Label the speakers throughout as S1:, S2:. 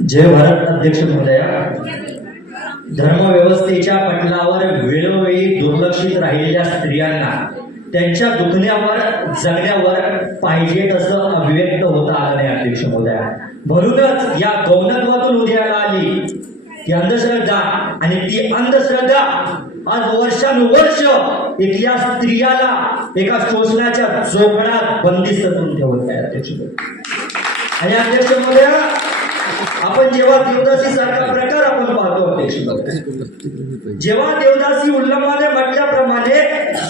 S1: जय भारत अध्यक्ष महोदया. धर्मव्यवस्थेच्या पटलावर वेळोवेळी दुर्लक्षित राहिलेल्या स्त्रियांना त्यांच्या दुखण्यावर जगण्यावर पाहिजे तसं अभिव्यक्त होता आलं नाही अध्यक्ष महोदया. म्हणूनच या गौनत्वातून उदयाला आली. ती अंधश्रद्धा आणि ती अंधश्रद्धा आज वर्षानुवर्ष इथल्या स्त्रियाला एका शोषणाच्या जोखडात बंदिस्त करून ठेवत आहे अध्यक्ष आणि अध्यक्ष महोदया आपण जेव्हा देवदासी सारखा प्रकार आपण पाहतो जेव्हा देवदासी उल्लंघनाने म्हटल्याप्रमाणे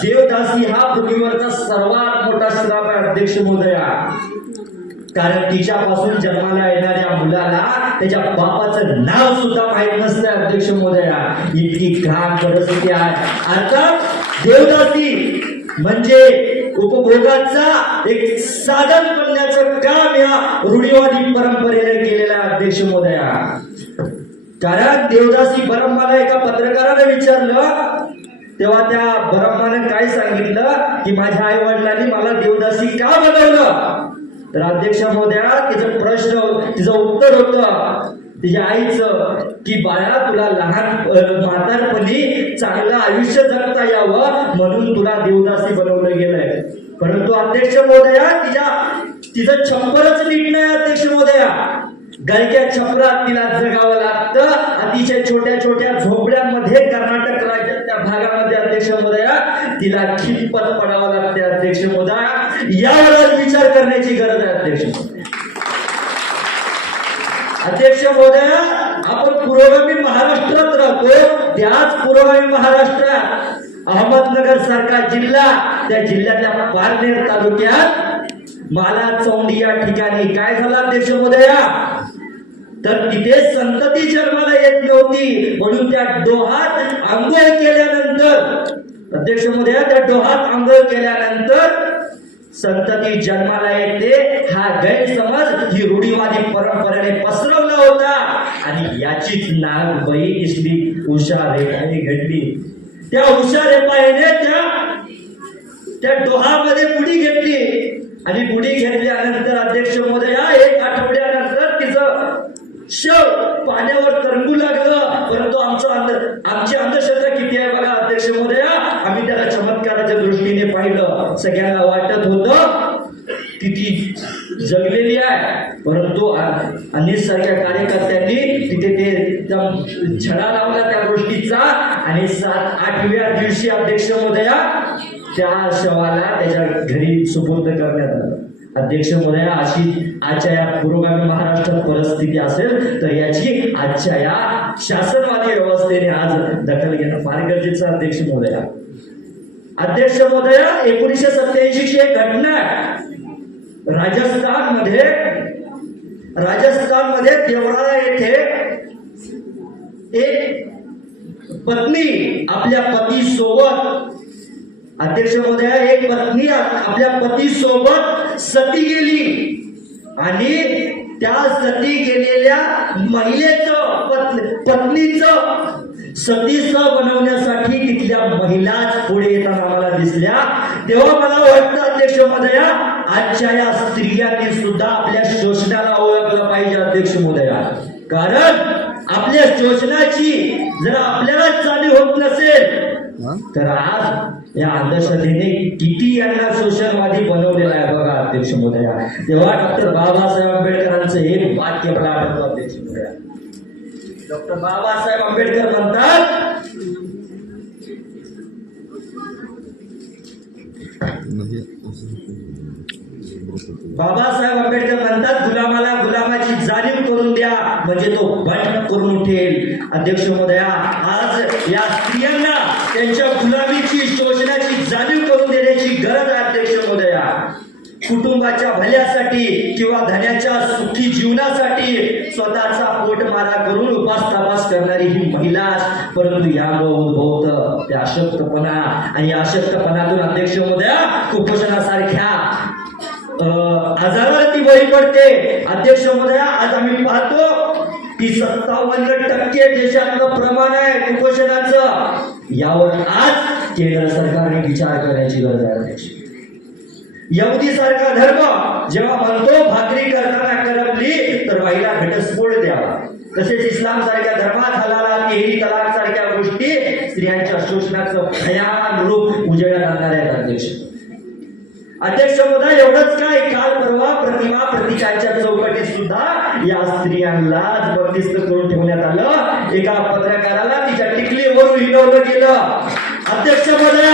S1: देवदासी हा पृथ्वीवरचा सर्वात मोठा श्राप आहे अध्यक्ष महोदया कारण तिच्यापासून जन्माला येणाऱ्या मुलाला त्याच्या बापाचं नाव सुद्धा माहीत नसतं अध्यक्ष महोदया. इतकी घाण परिस्थिती आहे. अर्थात देवदासी म्हणजे उपभोगाचा एक साधन करण्याचं काम या रूढीवादी परंपरेने केलेलं आहे अध्यक्ष महोदया कारण देवदासी बरम्माला एका पत्रकाराने विचारलं तेव्हा त्या बरम्माने काय सांगितलं की माझ्या आई वडिलांनी मला देवदासी का बनवलं? तर अध्यक्ष महोदया तिचं प्रश्न तिचं उत्तर होत तिच्या आईचं की बाळा तुला लहान म्हातारपणी चांगलं आयुष्य जगता यावं म्हणून तुला देवदासी बनवलं गेलंय. परंतु अध्यक्ष महोदया तिच्या तिचं छप्परच नीट नाही अध्यक्ष महोदया. गलक्या छपरात तिला जगावं लागतं. अतिशय छोट्या छोट्या झोपड्यांमध्ये कर्नाटक राज्याच्या भागामध्ये अध्यक्ष महोदया तिला खितपत पडावं लागते अध्यक्ष महोदया. यावर विचार करण्याची गरज आहे अध्यक्ष अध्यक्ष महोदया आपण पुरोगामी महाराष्ट्रात राहतो. त्याच पुरोगामी महाराष्ट्रात अहमदनगर सारखा जिल्हा त्या जिल्ह्यातल्या पारनेर तालुक्यात माला चौंडी या ठिकाणी काय झाला अध्यक्ष तर तिथे संतती जन्माला येत नव्हती. म्हणून त्या डोहात आंघोळ केल्यानंतर देशोदया त्या डोहात आंघोळ केल्यानंतर संतती जन्माला येते. हा गैरसमज ही रूढीवादी परंपरेने पसरवला होता. आणि याचीच नाग बही दिसली उषा रेखाने घडली. त्या उषा रेपाईने त्या त्या डोहामध्ये बुडी घेतली. आणि गुढी घेतल्यानंतर अध्यक्ष महोदया एक आठवड्यानंतर तिचं शव पाण्यावर तरंगू लागलं. परंतु आमचं अंध आमची अंधश्रद्धा किती आहे बघा अध्यक्ष महोदया. आम्ही त्याला चमत्काराच्या दृष्टीने पाहिलं. सगळ्यांना वाटत होतं किती ती जगलेली आहे. परंतु अनिससारख्या कार्यकर्त्यांनी तिथे ते छडा लावला त्या गोष्टीचा. आणि सात आठव्या दिवशी अध्यक्ष महोदया त्या शवाला त्याच्या घरी सुपूर्द करण्यात आलं. अध्यक्ष महोदया अशी आजच्या या पुरोगामी महाराष्ट्रात परिस्थिती असेल तर याची आजच्या या शासनवादी व्यवस्थेने आज दखल घेणं फार गरजेचं अध्यक्ष महोदया. अध्यक्ष महोदया एकोणीसशे सत्याऐंशी ची एक घटना राजस्थानमध्ये राजस्थानमध्ये येथे एक पत्नी आपल्या पती सोबत अध्यक्ष महोदया एक पत्नी आपल्या पती सोबत सती गेली. आणि त्या सती गेलेल्या महिलेचं पत्नीच पत्नीचं सतीचं बनवण्यासाठी तिथल्या महिलाच पुढे येताना मला दिसल्या. तेव्हा मला वाटतं अध्यक्ष महोदया आजच्या या स्त्रियांनी सुद्धा आपल्या पाहिजे अध्यक्ष महोदया. कारण आपल्या शोषणाची जर आपल्यालाच चालू होत नसेल तर आज या अंधश्रद्धेने किती यांना शोषणवादी बनवलेला आहे बघा अध्यक्ष महोदया. तेव्हा डॉक्टर बाबासाहेब आंबेडकरांचं हे वाक्य मला आठवतो अध्यक्ष महोदया. डॉक्टर बाबासाहेब आंबेडकर म्हणतात बाबासाहेब आंबेडकर म्हणतात गुलामाला गुलामाची जाणीव करून द्या म्हणजे तो भटक करून उठेल अध्यक्ष महोदया आज या स्त्रियांना त्यांच्या गुलामीची शोषणाची जाणीव करून देण्याची गरज आहे अध्यक्ष महोदया. कुटुंबाच्या भल्यासाठी किंवा धन्याच्या सुखी जीवनासाठी स्वतःचा पोटमारा करून उपास तपास करणारी ही महिला परंतु यामुळे उद्भवत. त्या अशक्तपणा आणि अशक्तपणातून अध्यक्ष महोदया कुपोषणासारख्या अं, आजाराला ती बळी पडते. अध्यक्ष महोदया आज आम्ही पाहतो की सत्तावन्न टक्के देशातलं प्रमाण आहे कुपोषणाचं. यावर आज केंद्र सरकारने विचार करण्याची गरज आहे अध्यक्ष. यहुदी सारखा धर्म जेव्हा म्हणतो भाकरी करताना करपली तर बाईला घटस्फोट द्यावा. तसेच इस्लाम सारख्या धर्मात हलाला तिहेरी तलाक सारख्या गोष्टी स्त्रियांच्या शोषणाचं भयान रूप उजेडा आणणार आहेत अध्यक्ष. अध्यक्ष एवढंच काय? काल परवा प्रतिमा प्रतिकाच्या या स्त्रियांना बंदिस्त करून ठेवण्यात आलं. एका पत्रकाराला तिच्या टिकलीवरून हिनवलं गेलं. अध्यक्ष महोदय